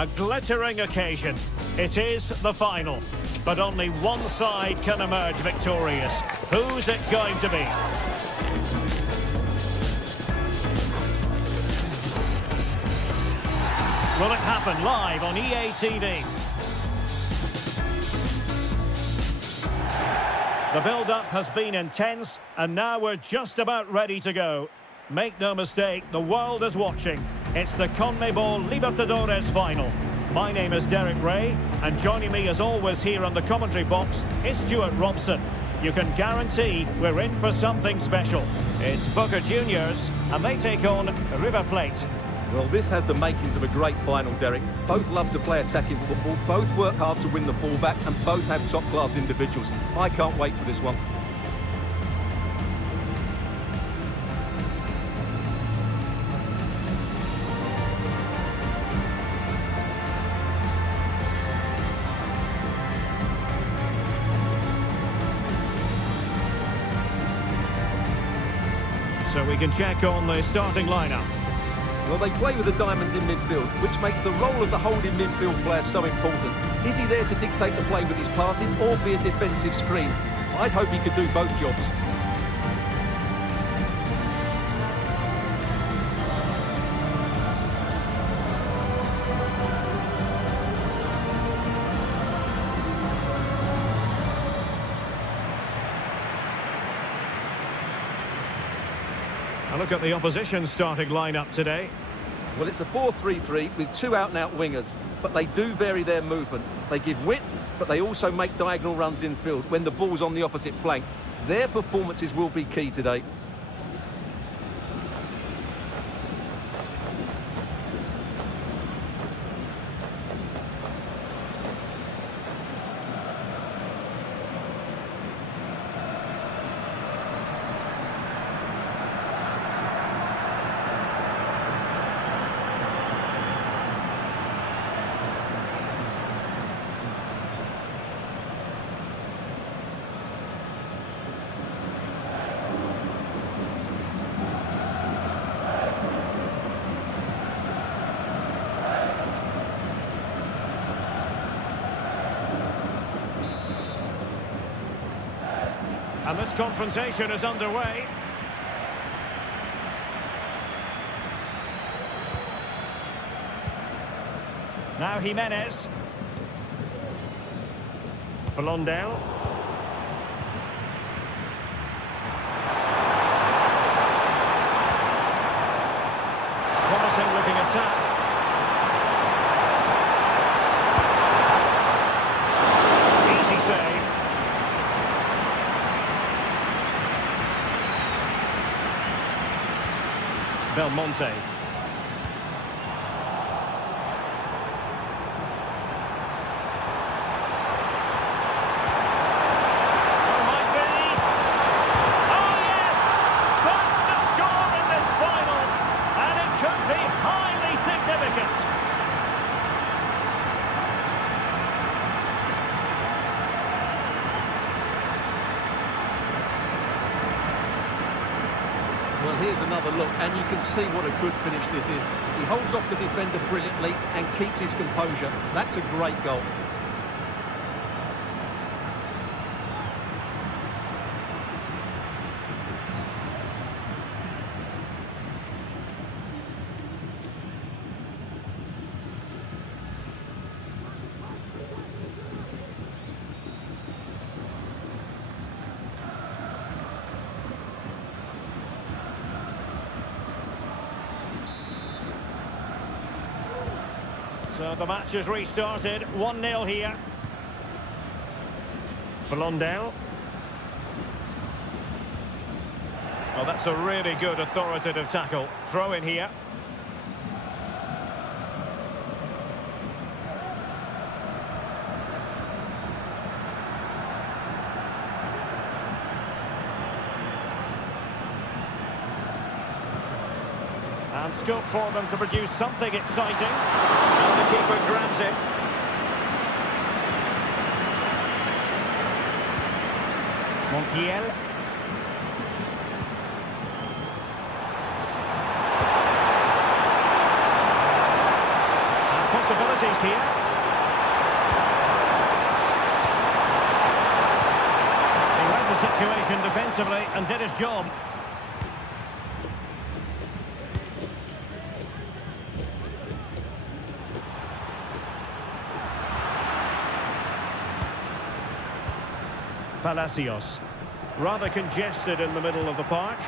A glittering occasion. It is the final, but only one side can emerge victorious. Who's it going to be? Will it happen live on EA TV? The build-up has been intense, and now we're just about ready to go. Make no mistake, the world is watching. It's the CONMEBOL Libertadores final. My name is Derek Ray, and joining me as always here on the commentary box is Stuart Robson. You can guarantee we're in for something special. It's Boca Juniors, and they take on River Plate. Well, this has the makings of a great final, Derek. Both love to play attacking football, both work hard to win the ball back, and both have top-class individuals. I can't wait for this one. So we can check on the starting lineup. Well, they play with a diamond in midfield, which makes the role of the holding midfield player so important. Is he there to dictate the play with his passing or be a defensive screen? I'd hope he could do both jobs. A look at the opposition starting lineup today. Well, it's a 4-3-3 with two out-and-out wingers, but they do vary their movement. They give width, but they also make diagonal runs in field when the ball's on the opposite flank. Their performances will be key today. And this confrontation is underway. Now Jimenez. Blondell. Promising looking attack. Easy save. Belmonte. Well, here's another look, and you can see what a good finish this is. He holds off the defender brilliantly and keeps his composure. That's a great goal. So the match has restarted, 1-0 here. Blondell. Oh, that's a really good authoritative tackle. Throw in here. And scope for them to produce something exciting. And the keeper grabs it. Montiel. And possibilities position defensively and did his job. Palacios. Rather congested in the middle of the park.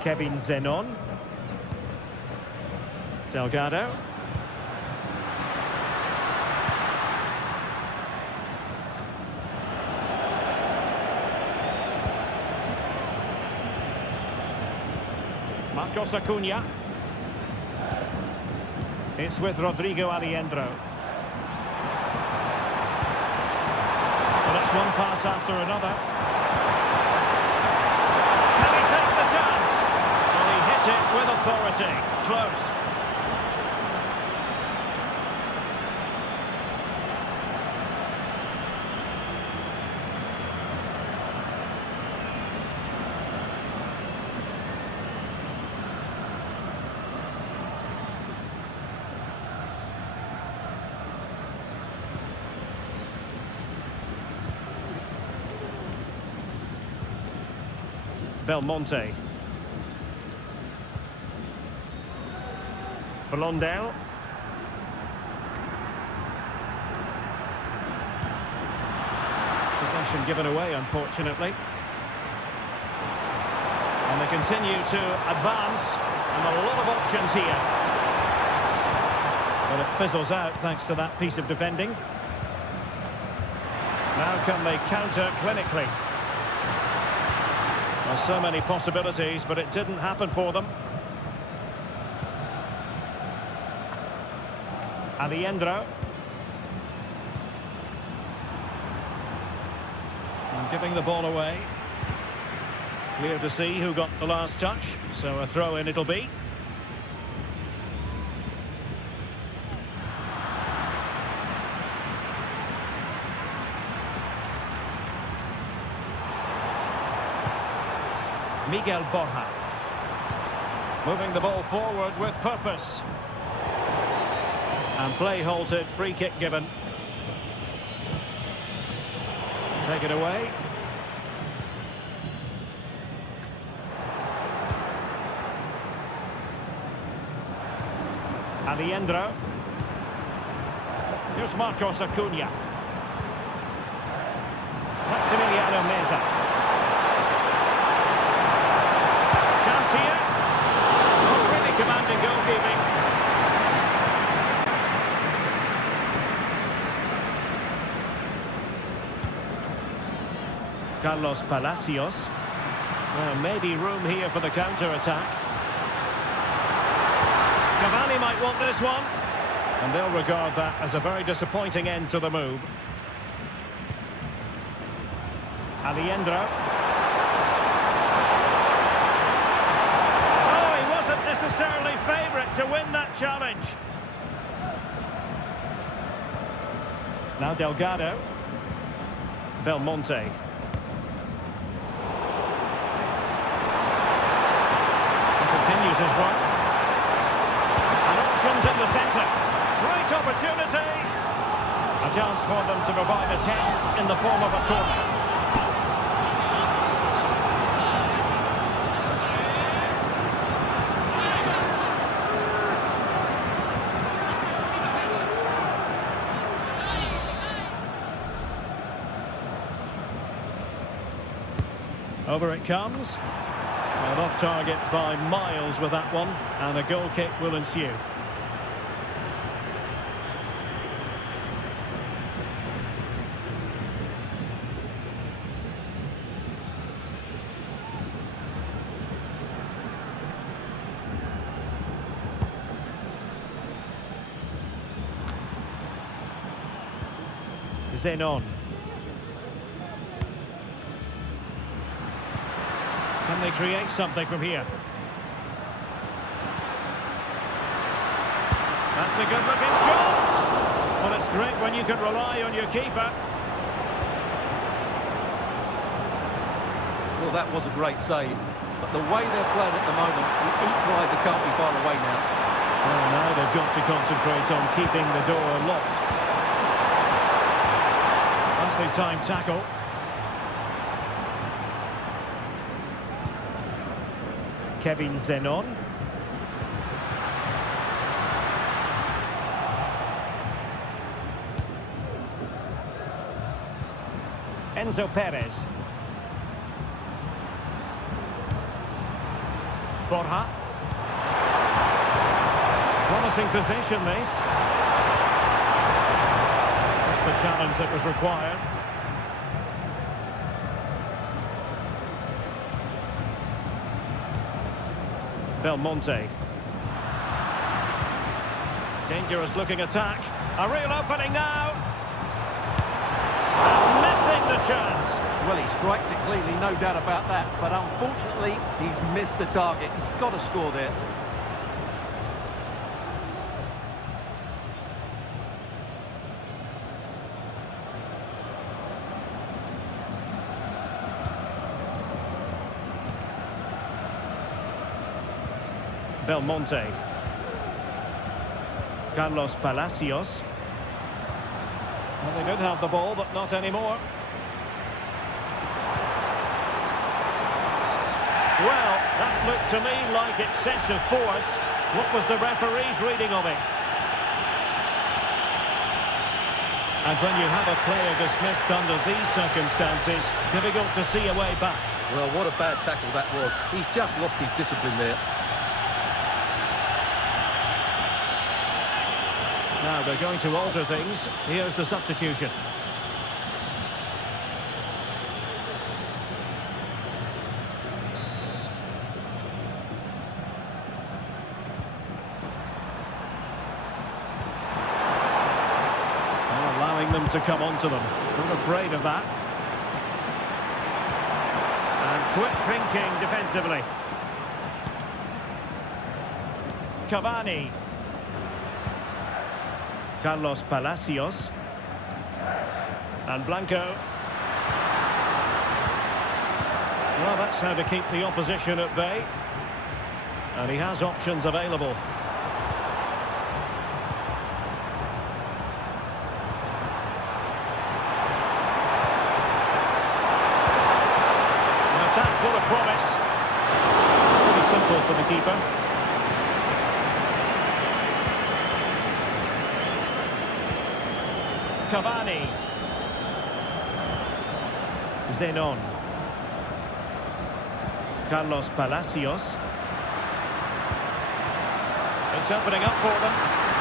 Kevin Zenon. Delgado. Marcos Acuna. It's with Rodrigo Aliendro. Well, that's one pass after another. Can he take the chance? Well, he hit it with authority. Close. Belmonte. Blondell. Possession given away, unfortunately. And they continue to advance, and a lot of options here. But it fizzles out thanks to that piece of defending. Now can they counter clinically? There's so many possibilities, but it didn't happen for them. Aliendro. And giving the ball away. Clear to see who got the last touch, so a throw-in it'll be. Miguel Borja. Moving the ball forward with purpose. And play halted, free kick given. Take it away. Aliendro. Here's Marcos Acuna. Maximiliano Meza. Chance here. Oh, really commanding goalkeeping. Carlos Palacios. Well, maybe room here for the counter-attack. Cavani might want this one. And they'll regard that as a very disappointing end to the move. Aliendro. Oh, he wasn't necessarily favourite to win that challenge. Now Delgado. Belmonte. Continues his run. And options in the centre. Great opportunity. A chance for them to provide a test in the form of a corner. Over it comes. And off target by miles with that one, and a goal kick will ensue. Zenon. Can they create something from here? That's a good-looking shot! Well, it's great when you can rely on your keeper. Well, that was a great save. But the way they're playing at the moment, the equaliser can't be far away now. Well, now they've got to concentrate on keeping the door locked. That's the time tackle. Kevin Zenon. Enzo Perez. Borja. Promising position, this. That's the challenge that was required. Belmonte. Dangerous looking attack. A real opening now. And missing the chance. Well, he strikes it cleanly, no doubt about that. But unfortunately, he's missed the target. He's got to score there. Belmonte. Carlos Palacios. Well, they did have the ball, but not anymore. Well, that looked to me like excessive force. What was the referee's reading of it? And when you have a player dismissed under these circumstances, difficult to see a way back. Well, what a bad tackle that was. He's just lost his discipline there. Now they're going to alter things. Here's the substitution. Well, allowing them to come onto them. Not afraid of that. And quick thinking defensively. Cavani. Carlos Palacios. And Blanco. Well, that's how to keep the opposition at bay. And he has options available. An attack full of promise. Pretty simple for the keeper. Cavani. Zenon. Carlos Palacios. It's opening up for them.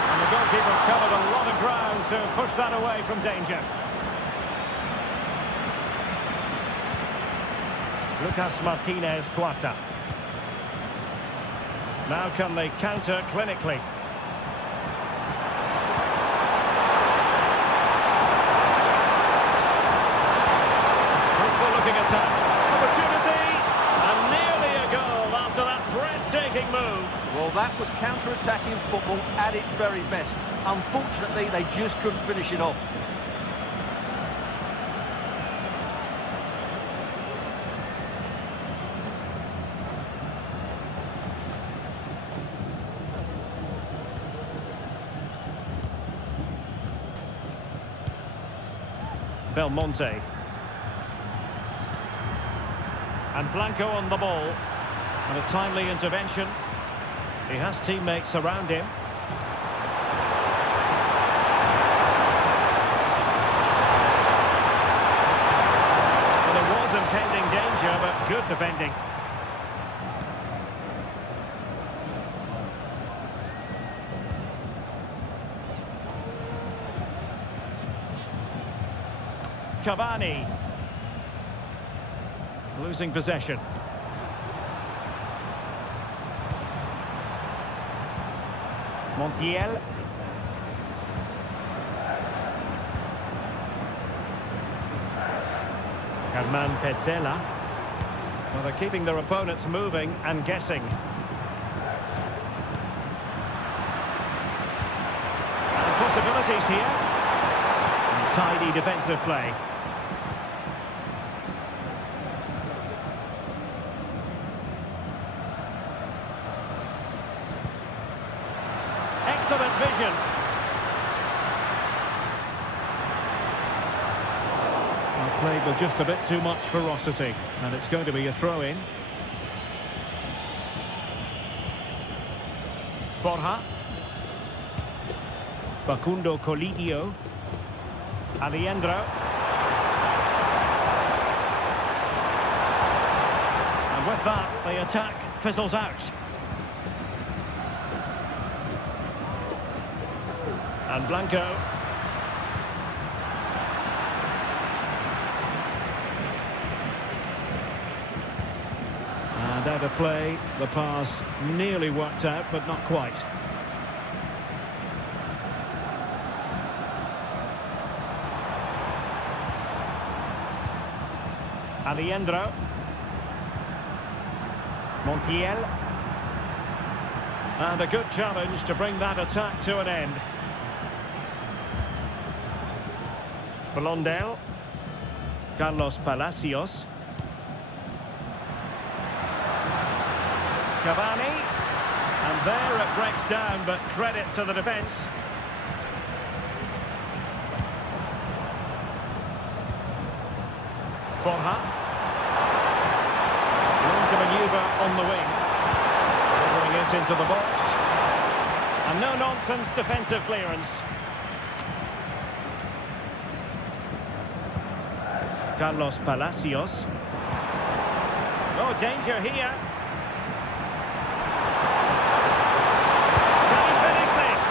And the goalkeeper covered a lot of ground to push that away from danger. Lucas Martinez Cuarta. Now can they counter clinically? Attack. Opportunity, and nearly a goal after that breathtaking move. Well, that was counter-attacking football at its very best. Unfortunately, they just couldn't finish it off. Belmonte. And Blanco on the ball. And a timely intervention. He has teammates around him. Well, there was impending danger, but good defending. Cavani. Losing possession. Montiel. Germán Petzela. Well, they're keeping their opponents moving and guessing. And possibilities here. And tidy defensive play. excellent vision. Well, played with just a bit too much ferocity, and it's going to be a throw-in. Borja. Facundo Colidio. Aliendro. And with that, the attack fizzles out. And Blanco. And out of play, the pass nearly worked out, but not quite. Aliendro. Montiel. And a good challenge to bring that attack to an end. Blondel. Carlos Palacios. Cavani. And there it breaks down, but credit to the defence. Borja. Room to manoeuvre on the wing. Delivering it into the box. And no-nonsense defensive clearance. Carlos Palacios. Oh, danger here. Can he finish this?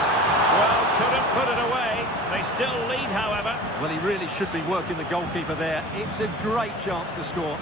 Well, couldn't put it away. They still lead, however. Well, he really should be working the goalkeeper there. It's a great chance to score.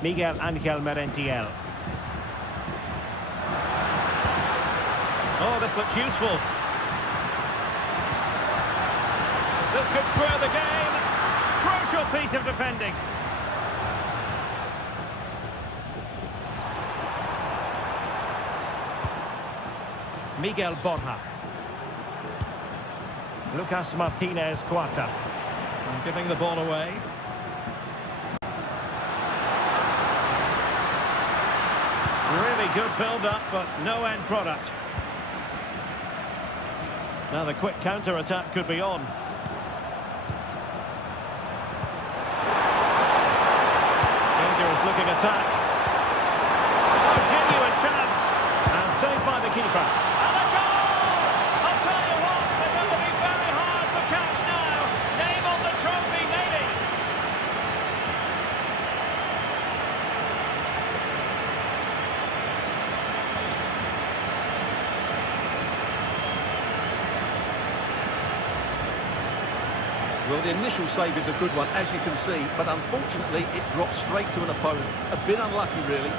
Miguel Ángel Merentiel. Oh, this looks useful. This could square the game. Crucial piece of defending. Miguel Borja. Lucas Martinez Cuarta. And giving the ball away. Really good build-up, but no end product. Now the quick counter-attack could be on. Dangerous looking attack. A genuine chance. And saved by the keeper. And a goal! I'll tell you what, they're going to be very hard to catch now. Name on the trophy, maybe. Well, the initial save is a good one, as you can see, but unfortunately it dropped straight to an opponent. A bit unlucky, really.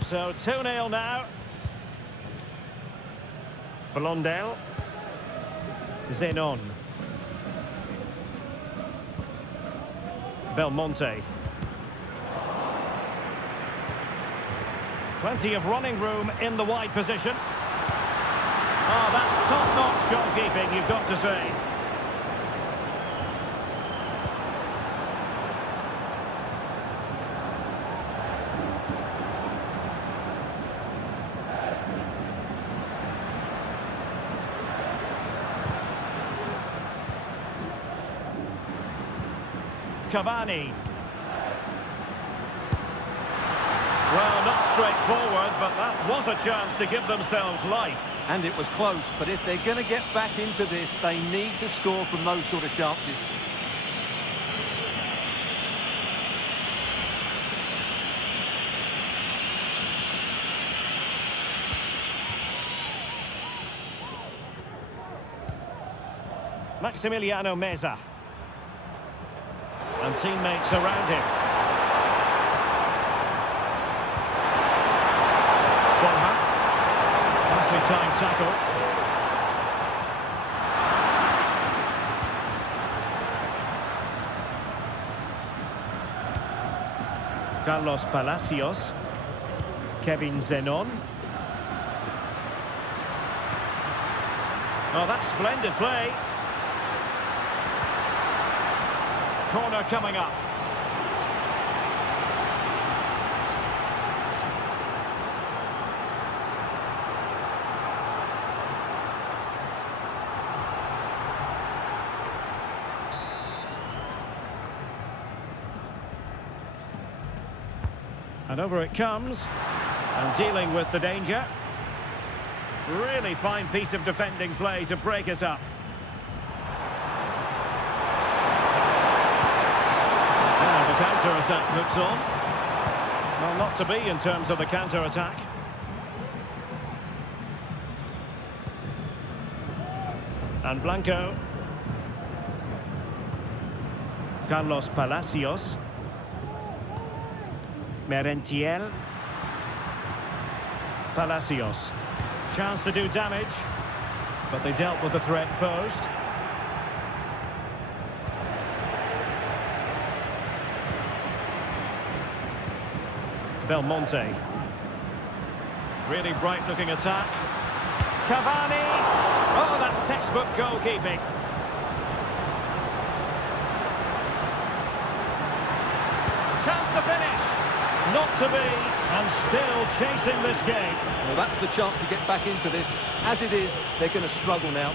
So 2-0 now. Blondel. Zenon. Belmonte. Plenty of running room in the wide position. Oh, that's top-notch goalkeeping, you've got to say. Cavani. Well, not straightforward, but that was a chance to give themselves life. And it was close, but if they're going to get back into this, they need to score from those sort of chances. Maximiliano Meza. And teammates around him. Borja. Nicely timed tackle. Carlos Palacios. Kevin Zenon. Oh, that's splendid play. Corner coming up. And over it comes. And dealing with the danger. Really fine piece of defending play to break us up. Counter-attack looks on. Well, not to be in terms of the counter-attack. And Blanco. Carlos Palacios. Merentiel. Palacios. Chance to do damage, but they dealt with the threat posed. Belmonte. Really bright-looking attack. Cavani! Oh, that's textbook goalkeeping. Chance to finish. Not to be, and still chasing this game. Well, that's the chance to get back into this. As it is, they're going to struggle now.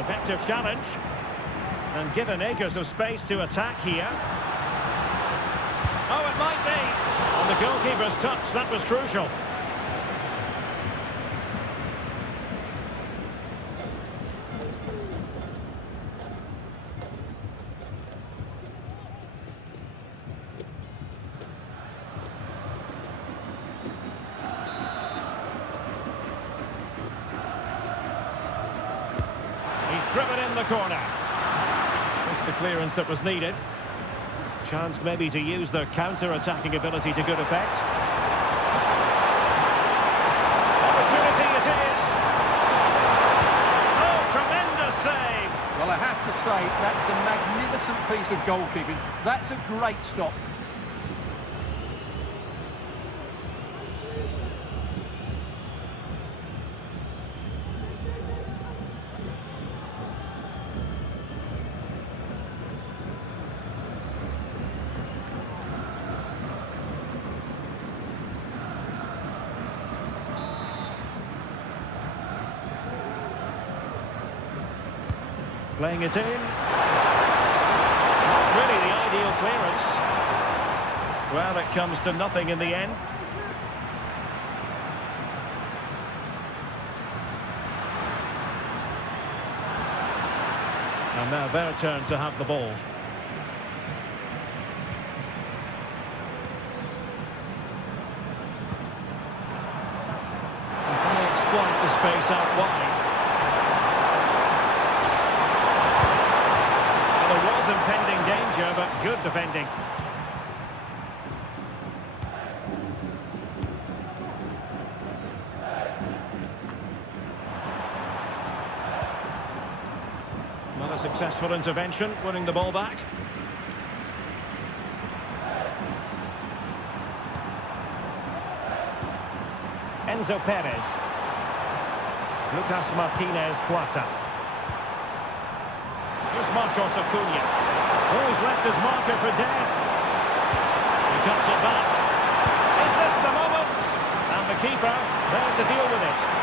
Effective challenge. And given acres of space to attack here. Oh, it might be. On the goalkeeper's touch, that was crucial. He's driven in the corner. Just the clearance that was needed. Chance maybe to use their counter-attacking ability to good effect. Opportunity it is. Oh, tremendous save. Well, I have to say, that's a magnificent piece of goalkeeping. That's a great stop. Playing it in. Not really the ideal clearance. Well, it comes to nothing in the end. And now their turn to have the ball. And can they exploit the space out wide? Impending danger, but good defending. Not a successful intervention, winning the ball back. Enzo Perez. Lucas Martinez Cuarta. Here's Marcos Acuna. Oh, he's left his marker for dead. He cuts it back. Is this the moment? And the keeper there to deal with it.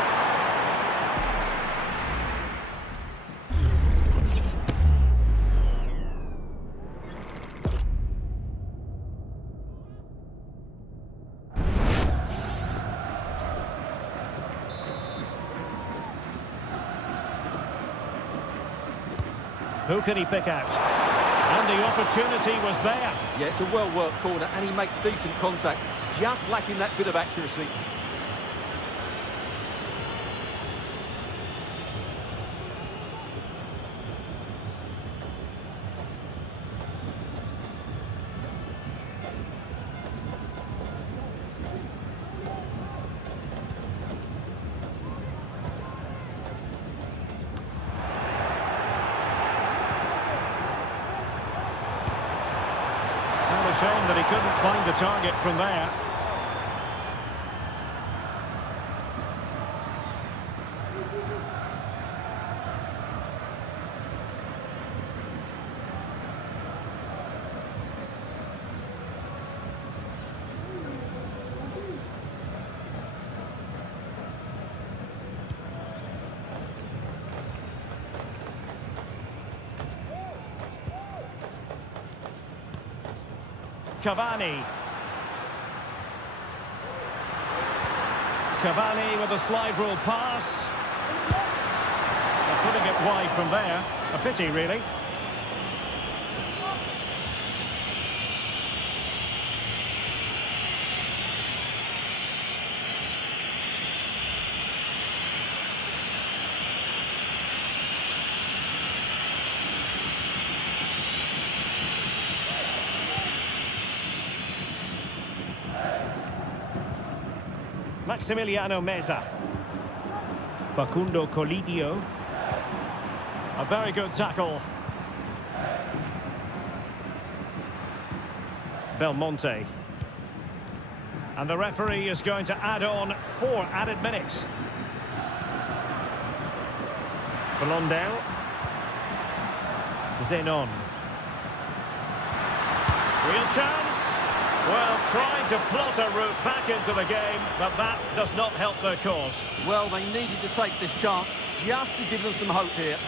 Who can he pick out? And the opportunity was there. Yeah, it's a well-worked corner, and he makes decent contact, just lacking that bit of accuracy. A shame that he couldn't find the target from there. Cavani. Cavani with a slide rule pass. They're putting it wide from there. A pity, really. Maximiliano Meza. Facundo Colidio. A very good tackle. Belmonte. And the referee is going to add on 4 added minutes. Blondel. Zenon. Real chance. Well, trying to plot a route back into the game, but that does not help their cause. Well, they needed to take this chance just to give them some hope here.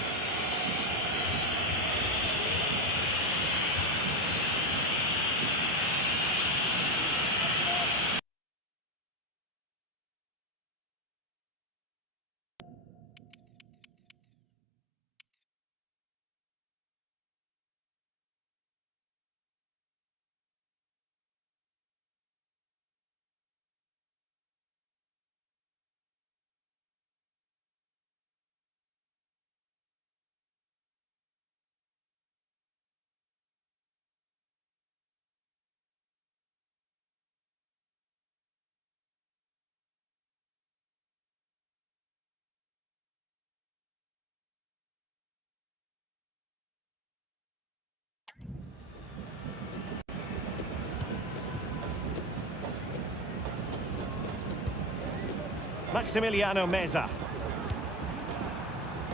Maximiliano Meza.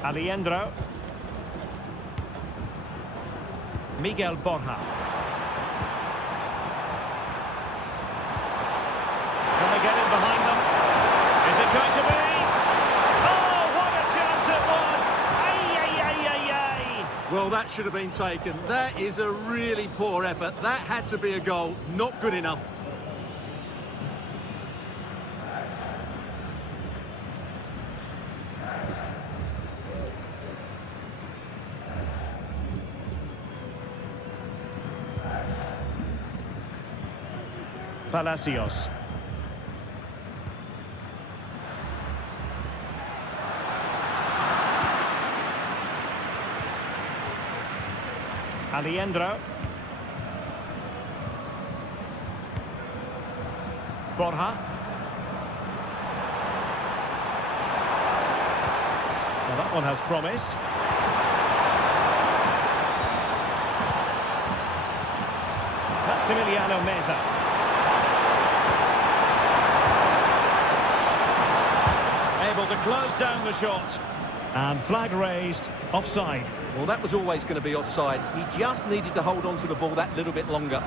Aliendro. Miguel Borja. Can they get in behind them? Is it going to be? Oh, what a chance it was! Ay, ay, ay, ay, ay. Well, that should have been taken. That is a really poor effort. That had to be a goal. Not good enough. Palacios. Aliendro. Borja. Well, that one has promise. Maximiliano Meza. Able to close down the shot. And flag raised, offside. Well, that was always going to be offside. He just needed to hold on to the ball that little bit longer.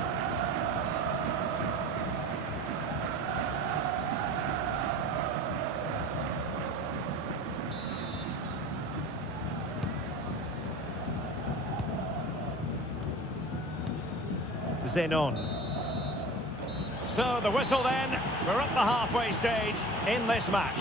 Zenon. So the whistle then. We're at the halfway stage in this match.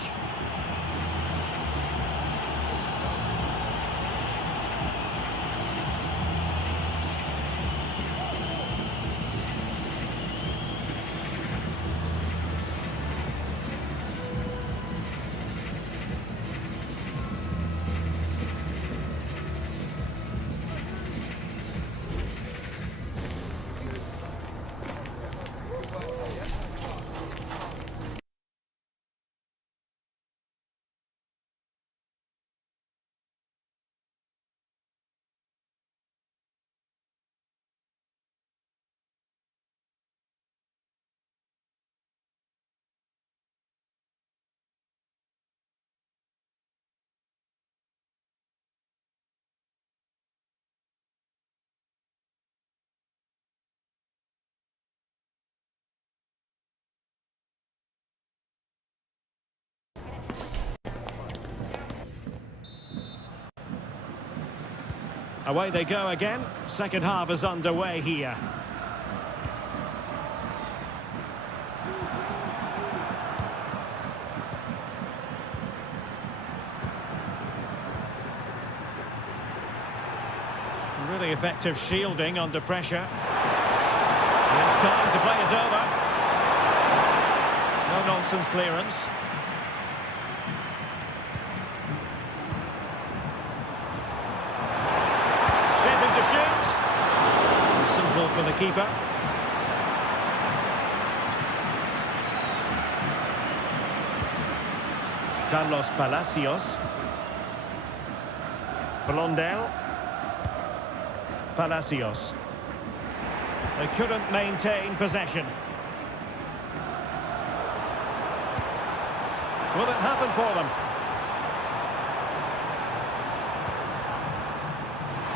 Away they go again. Second half is underway here. Really effective shielding under pressure. It's time to play is over. No nonsense clearance. For the keeper. Carlos Palacios. Blondel. Palacios. They couldn't maintain possession. Will it happen for them?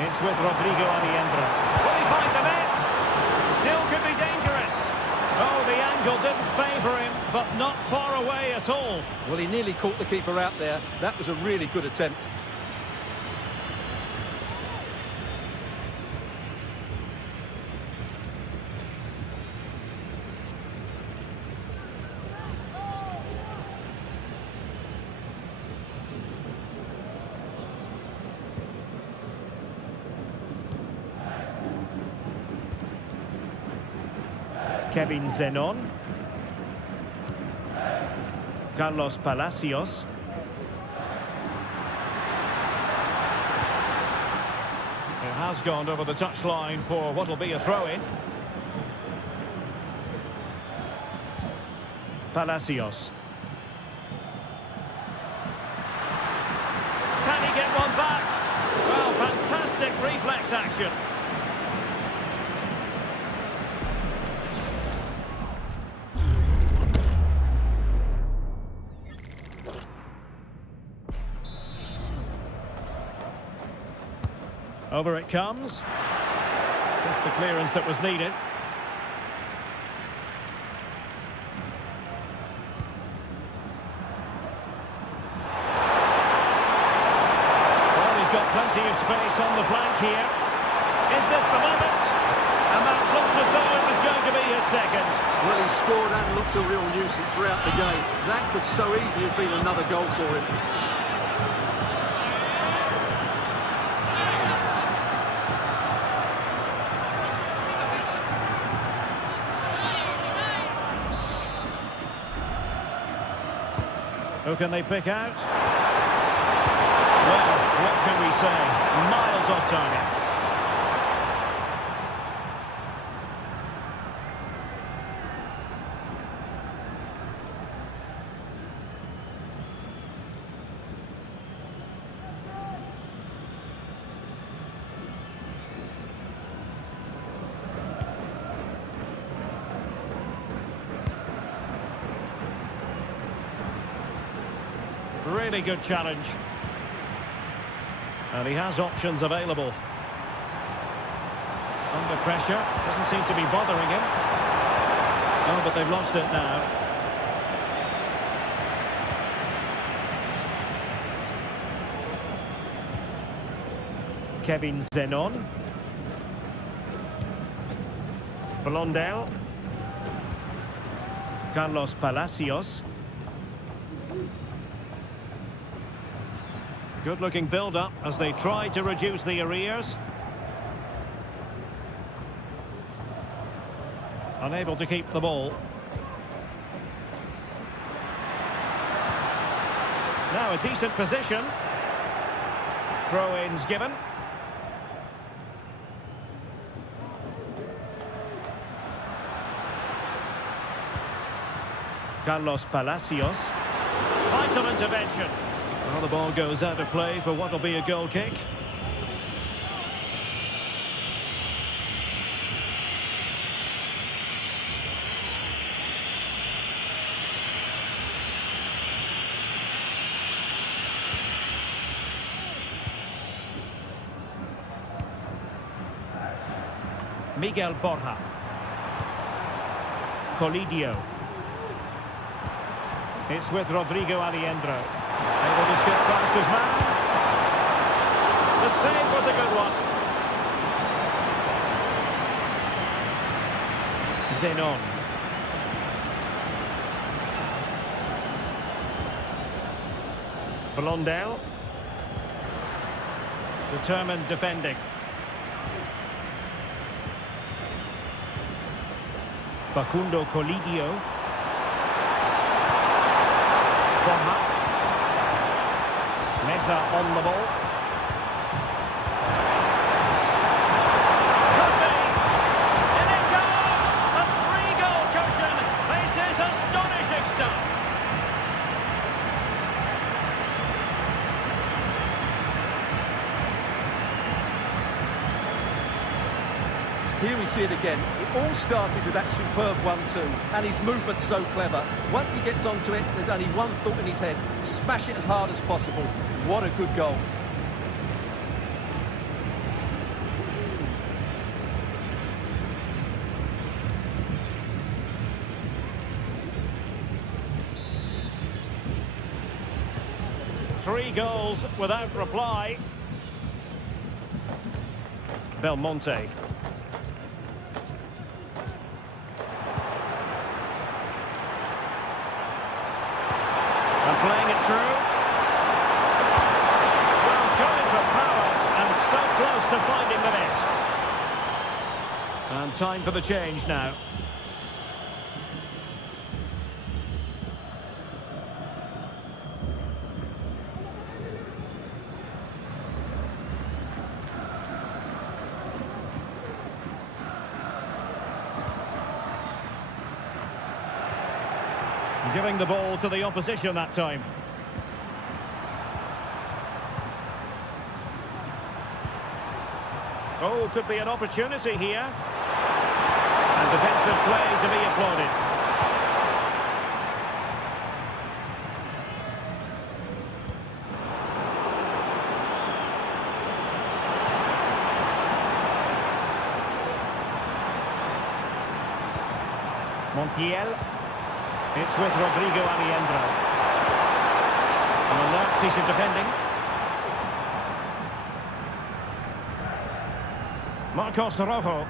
It's with Rodrigo Aniembra. Will he find the net? Still could be dangerous. Oh, the angle didn't favour him, but not far away at all. Well, he nearly caught the keeper out there. That was a really good attempt. Kevin Zenon. Carlos Palacios. It has gone over the touchline for what will be a throw-in. Palacios. Can he get one back? Well, fantastic reflex action. Over it comes. That's the clearance that was needed. Well, he's got plenty of space on the flank here. Is this the moment? And that looked as though it was going to be his second. Well, he scored and looked a real nuisance throughout the game. That could so easily have been another goal for him. Who can they pick out? Well, what can we say? Miles off target. Really good challenge. And he has options available. Under pressure, doesn't seem to be bothering him. Oh, but they've lost it now. Kevin Zenon. Blondel. Carlos Palacios. Good-looking build-up as they try to reduce the arrears. Unable to keep the ball. Now a decent position. Throw-ins given. Carlos Palacios. Vital intervention. Well, the ball goes out of play for what will be a goal kick. Miguel Borja. Colidio. It's with Rodrigo Aliendro. Able to skip past his man. The save was a good one. Zenon. Blondel. Determined defending. Facundo Colidio. Borja. Meza on the ball. Could be. And it goes! A 3-goal cushion. This is astonishing stuff. Here we see it again. It all started with that superb 1-2, and his movement's so clever. Once he gets onto it, there's only one thought in his head: smash it as hard as possible. What a good goal. Three goals without reply. Belmonte. And playing it through. Well, going for power and so close to finding the net. And time for the change now. Giving the ball to the opposition that time. Oh, could be an opportunity here. And defensive play to be applauded. Montiel. It's with Rodrigo Aliendro. An alert piece of defending. Marcos Rojo.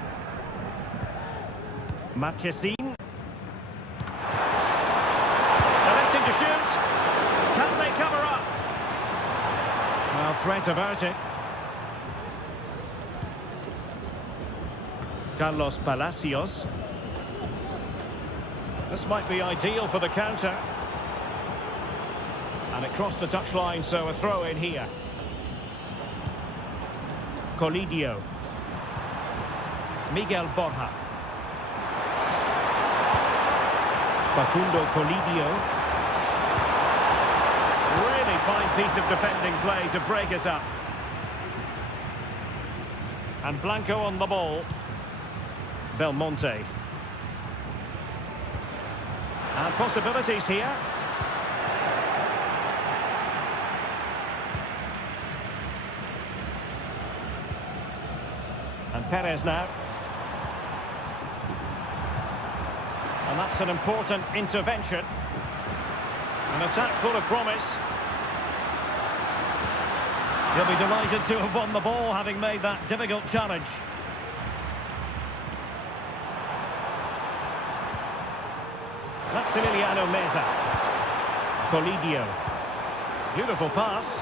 Marchesín. Electing to shoot. Can they cover up? Well, threat averted. Carlos Palacios. This might be ideal for the counter. And it crossed the touchline, so a throw in here. Colidio. Miguel Borja. Facundo Colidio. Really fine piece of defending play to break us up. And Blanco on the ball. Belmonte. And possibilities here. And Perez now. And that's an important intervention. An attack full of promise. He'll be delighted to have won the ball, having made that difficult challenge. Maximiliano Meza. Colidio. Beautiful pass.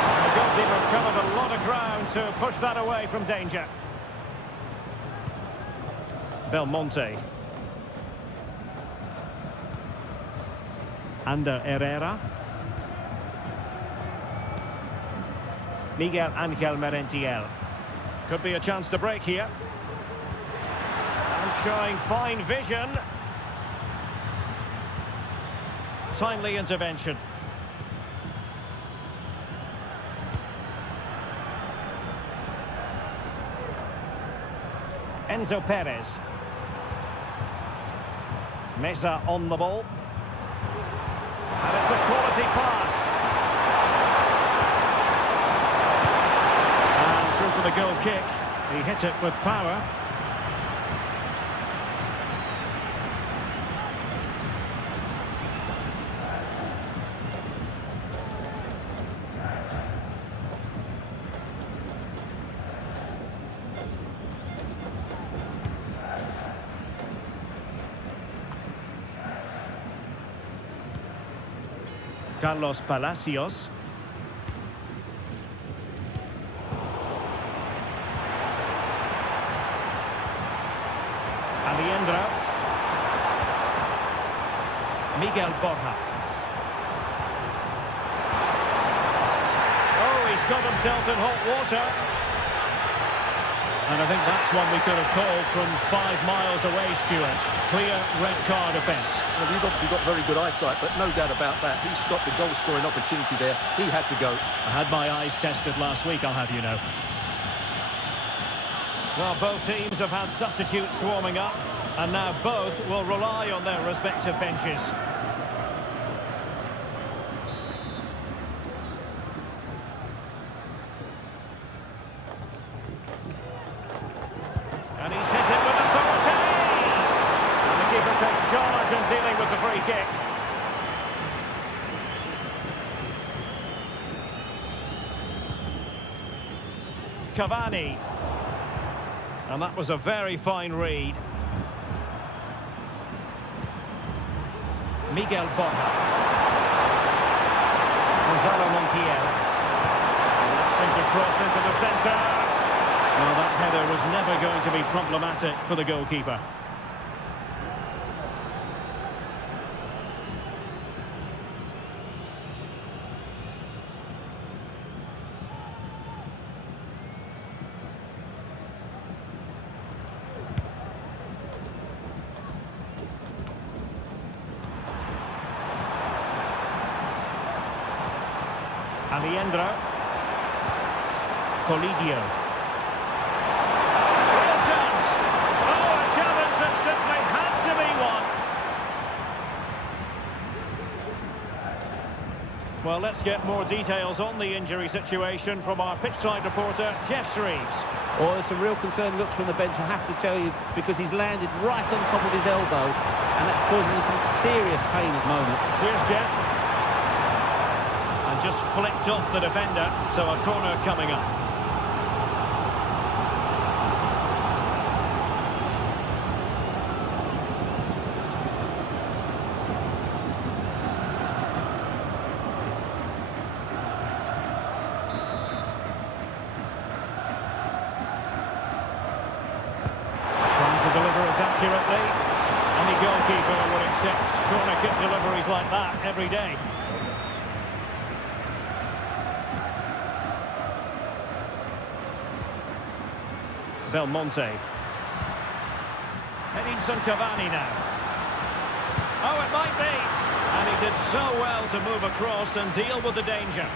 And the goalkeeper covered a lot of ground to push that away from danger. Belmonte. Ander Herrera. Miguel Angel Merentiel. Could be a chance to break here. And showing fine vision. Timely intervention. Enzo Perez. Meza on the ball. And it's a quality pass. And through for the goal kick. He hit it with power. Carlos Palacios. Aliendro. Miguel Borja. Oh, he's got himself in hot water. And I think that's one we could have called from 5 miles away, Stuart. Clear red card offence. Well, you've obviously got very good eyesight, but no doubt about that. He stopped the goal-scoring opportunity there. He had to go. I had my eyes tested last week, I'll have you know. Well, both teams have had substitutes warming up, and now both will rely on their respective benches. And he's hit it with authority! And the keeper takes charge in dealing with the free kick. Cavani. And that was a very fine read. Miguel Borja. Gonzalo Montiel. Electing to cross into the centre. Well, that header was never going to be problematic for the goalkeeper. Aliendro. Colidio. Real chance. Oh, a challenge that simply had to be won. Well, let's get more details on the injury situation from our pitchside reporter, Jeff Shreves. Well, there's some real concerned looks from the bench, I have to tell you, because he's landed right on top of his elbow, and that's causing him some serious pain at the moment. Cheers, Jeff. Just flicked off the defender, so a corner coming up. Trying to deliver it accurately. Any goalkeeper would accept corner kick deliveries like that every day. Belmonte. Edinson Cavani now. Oh, it might be. And he did so well to move across and deal with the danger.